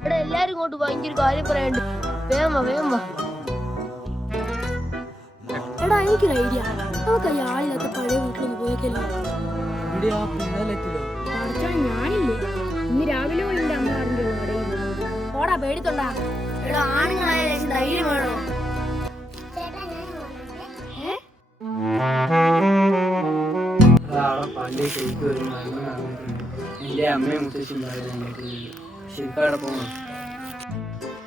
ഇവിടെ എല്ലാരും ഇങ്ങോട്ട് വാ, എനിക്കൊരു കാര്യം പറയാണ്ട്. വേഗം വാ, വേഗം വാ. എടാ എനിക്കൊരു ഐഡിയ, നമുക്ക് ഈ ആളില്ലാത്ത പഴയ വീട്ടിലൊന്ന് പോയേക്കല്ലോ. ഞാനില്ലേ, ഇന്ന് രാവിലെ എന്റെ അമ്മ അറിഞ്ഞോ കടയിൽ ഓടാ പേടിത്തൊണ്ടാ. എടാ ആണുങ്ങളായ ധൈര്യം വേണോ? എന്റെ അമ്മയും മുത്തശ്ശിയും ശരിക്കാടെ പോകണം.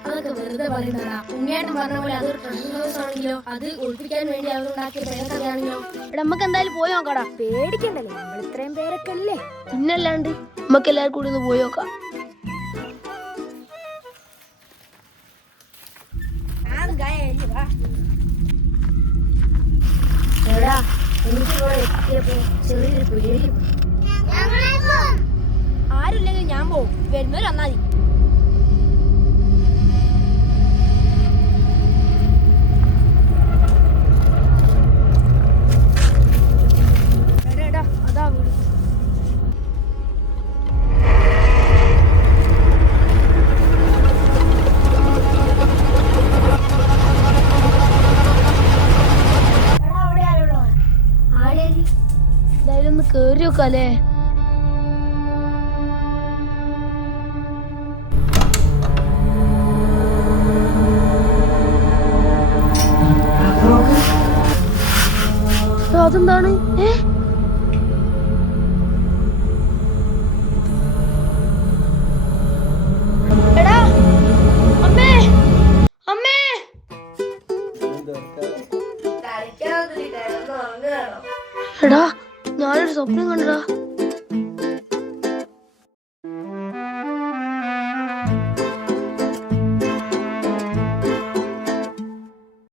അതൊക്കെ വെറുതെ പറയുന്നതാ. ഉണ്ണിയായിട്ട് പറഞ്ഞ പോലെ അതൊരു ട്രഷർ ഹൗസ് ആണെങ്കിലോ, അത് ഒളിപ്പിക്കാൻ വേണ്ടി അവരുണ്ടാക്കിയ പേരൊക്കെയാണെങ്കിലോ. എടാ നമുക്ക് എന്തായാലും പോയി നോക്കാടാ. പേടിക്കണ്ടല്ലേ, നമ്മൾ ഇത്രയും പേരൊക്കെ അല്ലേ. പിന്നല്ലാണ്ട് നമുക്ക് എല്ലാവരും കൂടി ഒന്ന് പോയി നോക്കാം. ആരുമില്ലെങ്കിൽ ഞാൻ പോവും, വരുന്നവർ വന്നാ മതി. അതാ വീട്. എന്തായാലും ഒന്ന് കേറി നോക്കാല്ലേ. അതെന്താണ്?